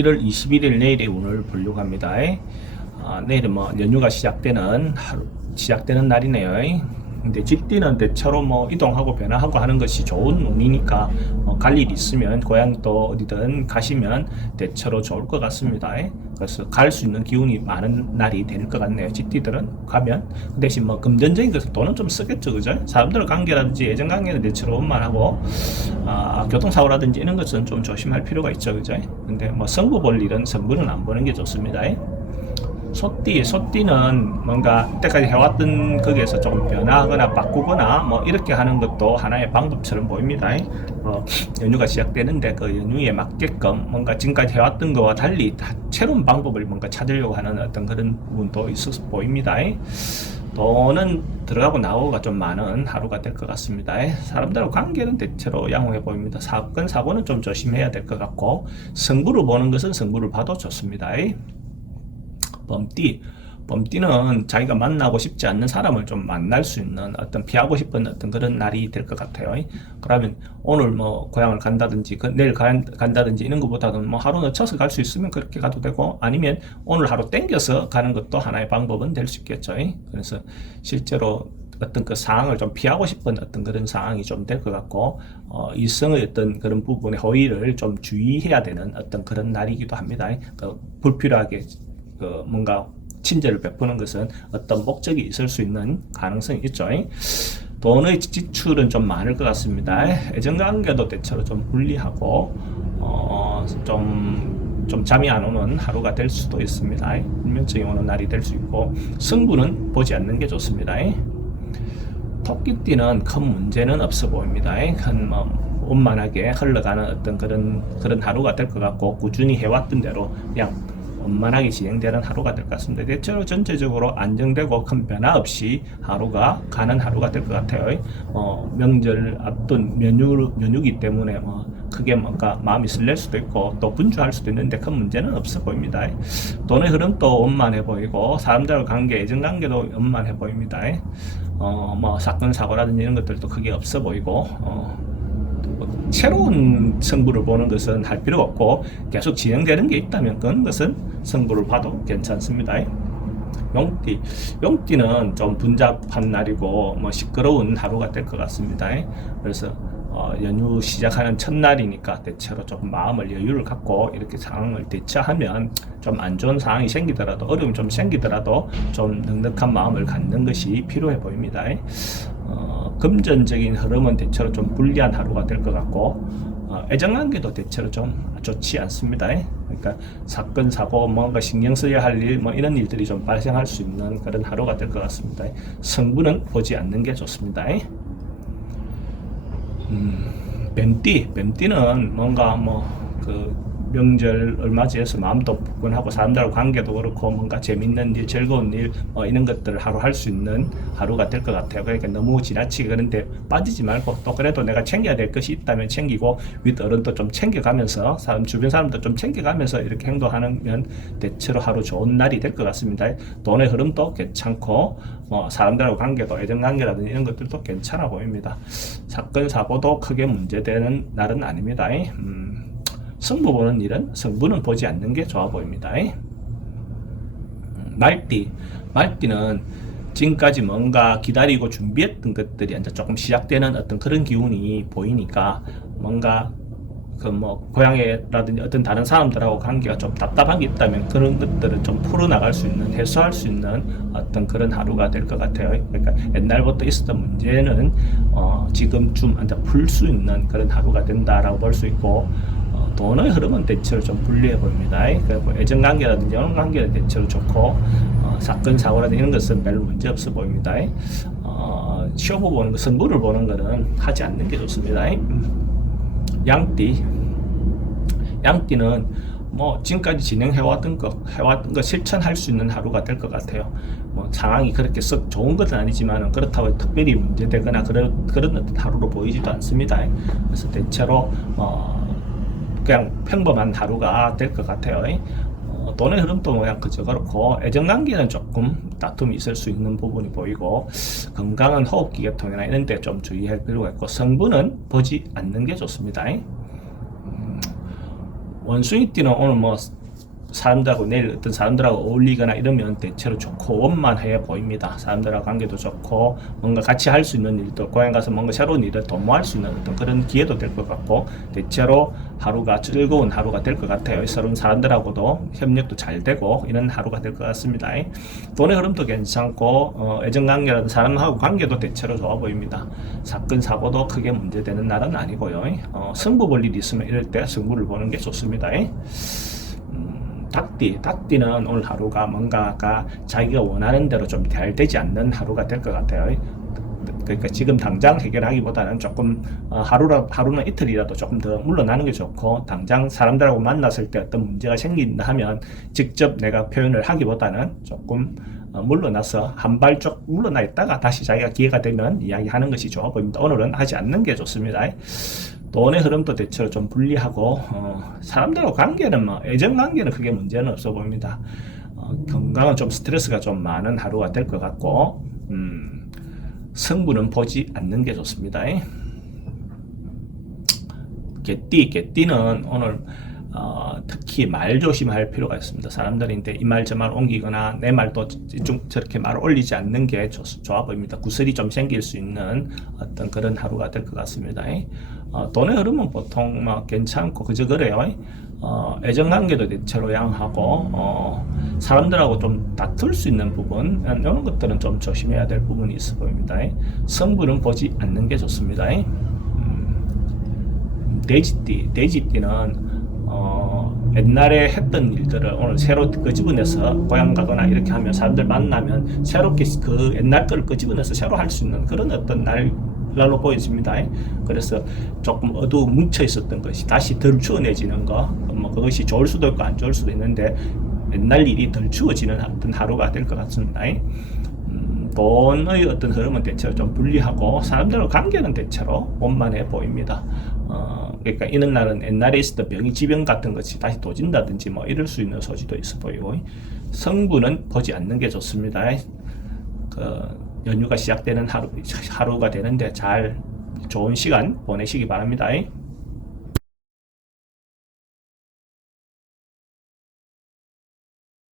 1월 21일 내일의 운을 보려고 합니다. 내일은 연휴가 시작되는 날이네요. 근데 집띠는 대체로 이동하고 변화하고 하는 것이 좋은 운이니까 갈 일 있으면 고향도 어디든 가시면 대체로 좋을 것 같습니다. 그래서 갈 수 있는 기운이 많은 날이 될 것 같네요. 집띠들은 가면. 그 대신 금전적인 것은 돈은 좀 쓰겠죠, 그죠? 사람들 관계라든지 애정 관계는 대체로 원만하고 교통사고라든지 이런 것은 좀 조심할 필요가 있죠, 그죠? 근데 승부 볼 일은 승부는 안 보는 게 좋습니다. 소띠는 뭔가 이때까지 해왔던 거기에서 조금 변화하거나 바꾸거나 이렇게 하는 것도 하나의 방법처럼 보입니다. 연휴가 시작되는데 그 연휴에 맞게끔 뭔가 지금까지 해왔던 거와 달리 새로운 방법을 뭔가 찾으려고 하는 어떤 그런 부분도 있어서 보입니다. 돈은 들어가고 나오고가 좀 많은 하루가 될 것 같습니다. 사람들하고 관계는 대체로 양호해 보입니다. 사건 사고는 좀 조심해야 될 것 같고, 승부를 보는 것은 승부를 봐도 좋습니다. 범띠는 자기가 만나고 싶지 않는 사람을 좀 만날 수 있는 어떤 피하고 싶은 어떤 그런 날이 될 것 같아요. 그러면 오늘 고향을 간다든지 내일 간다든지 이런 것보다는 하루 늦춰서 갈 수 있으면 그렇게 가도 되고, 아니면 오늘 하루 땡겨서 가는 것도 하나의 방법은 될 수 있겠죠. 그래서 실제로 어떤 그 상황을 좀 피하고 싶은 어떤 그런 상황이 좀 될 것 같고, 이성의 어떤 그런 부분의 호의를 좀 주의해야 되는 어떤 그런 날이기도 합니다. 불필요하게 뭔가 친절을 베푸는 것은 어떤 목적이 있을 수 있는 가능성이 있죠. 돈의 지출은 좀 많을 것 같습니다. 애정관계도 대체로 좀 불리하고 좀 잠이 안 오는 하루가 될 수도 있습니다. 불면증이 오는 날이 될 수 있고, 승부는 보지 않는 게 좋습니다. 토끼띠는 큰 문제는 없어 보입니다. 원만하게 흘러가는 어떤 그런 하루가 될 것 같고, 꾸준히 해왔던 대로 그냥 원만하게 진행되는 하루가 될 것 같습니다. 대체로 전체적으로 안정되고 큰 변화 없이 하루가 가는 하루가 될 것 같아요. 명절 앞둔 연휴기 때문에 크게 뭔가 마음이 설렐 수도 있고 또 분주할 수도 있는데 큰 문제는 없어 보입니다. 돈의 흐름도 원만해 보이고, 사람들과 관계, 애정관계도 원만해 보입니다. 사건 사고라든지 이런 것들도 크게 없어 보이고, 새로운 승부를 보는 것은 할 필요가 없고, 계속 진행되는 게 있다면 그런 것은 승부를 봐도 괜찮습니다. 용띠는 좀 분잡한 날이고 시끄러운 하루가 될 것 같습니다. 그래서 연휴 시작하는 첫날이니까 대체로 조금 마음을 여유를 갖고 이렇게 상황을 대처하면 좀 안 좋은 상황이 생기더라도, 어려움이 좀 생기더라도 좀 넉넉한 마음을 갖는 것이 필요해 보입니다. 금전적인 흐름은 대체로 좀 불리한 하루가 될 것 같고, 애정관계도 대체로 좀 좋지 않습니다. 그러니까 사건, 사고, 뭔가 신경 써야 할 일, 이런 일들이 좀 발생할 수 있는 그런 하루가 될 것 같습니다. 승부는 보지 않는 게 좋습니다. 뱀띠는 뭔가 명절 얼마 지에서 마음도 푸근하고 사람들하고 관계도 그렇고 뭔가 재밌는 일, 즐거운 일 이런 것들을 하루 할 수 있는 하루가 될 것 같아요. 그러니까 너무 지나치게 그런데 빠지지 말고, 또 그래도 내가 챙겨야 될 것이 있다면 챙기고, 윗어른도 좀 챙겨가면서 주변 사람도 좀 챙겨가면서 이렇게 행동하면 대체로 하루 좋은 날이 될 것 같습니다. 돈의 흐름도 괜찮고 사람들하고 관계도, 애정관계라든지 이런 것들도 괜찮아 보입니다. 사건 사고도 크게 문제되는 날은 아닙니다. 승부 보는 일은 승부는 보지 않는 게 좋아 보입니다. 말띠는 지금까지 뭔가 기다리고 준비했던 것들이 이제 조금 시작되는 어떤 그런 기운이 보이니까, 뭔가 고향이라든지 어떤 다른 사람들하고 관계가 좀 답답한 게 있다면 그런 것들을 좀 풀어나갈 수 있는, 해소할 수 있는 어떤 그런 하루가 될 것 같아요. 그러니까 옛날부터 있었던 문제는 지금쯤 이제 풀 수 있는 그런 하루가 된다라고 볼 수 있고, 돈의 흐름은 대체로 좀 불리해 보입니다. 그리고 애정관계라든지 연관계는 대체로 좋고, 사건 사고라든지 이런 것은 별로 문제 없어 보입니다. 시험을 보는 거, 승부를 보는 거는 하지 않는 게 좋습니다. 양띠는 지금까지 진행해왔던 거 실천할 수 있는 하루가 될 것 같아요. 상황이 그렇게 썩 좋은 것은 아니지만 그렇다고 특별히 문제되거나 그런 어떤 하루로 보이지도 않습니다. 그래서 대체로 그냥 평범한 하루가 될 것 같아요. 돈의 흐름도 그냥 그저 그렇고, 애정관계는 조금 다툼이 있을 수 있는 부분이 보이고, 건강은 호흡기 계통이나 이런 데 좀 주의할 필요가 있고, 성분은 보지 않는 게 좋습니다. 원숭이띠는 오늘 뭐 사람들하고 내일 어떤 사람들하고 어울리거나 이러면 대체로 좋고 원만해 보입니다. 사람들하고 관계도 좋고 뭔가 같이 할 수 있는 일도, 고향 가서 뭔가 새로운 일을 도모할 수 있는 어떤 그런 기회도 될 것 같고, 대체로 하루가 즐거운 하루가 될 것 같아요. 새로운 사람들하고도 협력도 잘 되고 이런 하루가 될 것 같습니다. 돈의 흐름도 괜찮고 애정관계라든 사람하고 관계도 대체로 좋아 보입니다. 사건 사고도 크게 문제되는 날은 아니고요. 승부 볼 일이 있으면 이럴 때 승부를 보는 게 좋습니다. 닭띠는 오늘 하루가 뭔가가 자기가 원하는 대로 좀 잘 되지 않는 하루가 될 것 같아요. 그러니까 지금 당장 해결하기보다는 조금 하루는 이틀이라도 조금 더 물러나는 게 좋고, 당장 사람들하고 만났을 때 어떤 문제가 생긴다 하면 직접 내가 표현을 하기보다는 조금 물러나서 한 발짝 물러나 있다가 다시 자기가 기회가 되면 이야기하는 것이 좋아 보입니다. 오늘은 하지 않는 게 좋습니다. 돈의 흐름도 대체로 좀 불리하고 사람들하고 관계는 뭐 애정 관계는 크게 문제는 없어 보입니다. 건강은 좀 스트레스가 좀 많은 하루가 될 것 같고, 승부는 보지 않는 게 좋습니다. 개띠는 오늘 특히 말 조심할 필요가 있습니다. 사람들인데 이 말 저 말 옮기거나 내 말도 좀 저렇게 말을 올리지 않는 게 좋아 보입니다. 구설이 좀 생길 수 있는 어떤 그런 하루가 될 것 같습니다. 돈의 흐름은 보통 막 괜찮고 그저 그래요. 애정관계도 대체로 양하고 사람들하고 좀 다툴 수 있는 부분, 이런 것들은 좀 조심해야 될 부분이 있어 보입니다. 승부는 보지 않는 게 좋습니다. 돼지띠는 옛날에 했던 일들을 오늘 새로 끄집어내서 고향 가거나 이렇게 하면 사람들 만나면 새롭게 그 옛날 거를 끄집어내서 새로 할 수 있는 그런 어떤 날로 보여집니다. 그래서 조금 어두워 뭉쳐 있었던 것이 다시 덜 추워내지는 거, 뭐 그것이 좋을 수도 있고 안 좋을 수도 있는데 옛날 일이 덜 추워지는 어떤 하루가 될 것 같습니다. 돈의 어떤 흐름은 대체로 좀 불리하고 사람들과 관계는 대체로 원만해 보입니다. 그러니까 이런 날은 옛날에 있었던 병이 지병 같은 것이 다시 도진다든지 뭐 이럴 수 있는 소지도 있어 보이고, 성부는 보지 않는 게 좋습니다. 연휴가 시작되는 하루가 되는데 잘 좋은 시간 보내시기 바랍니다.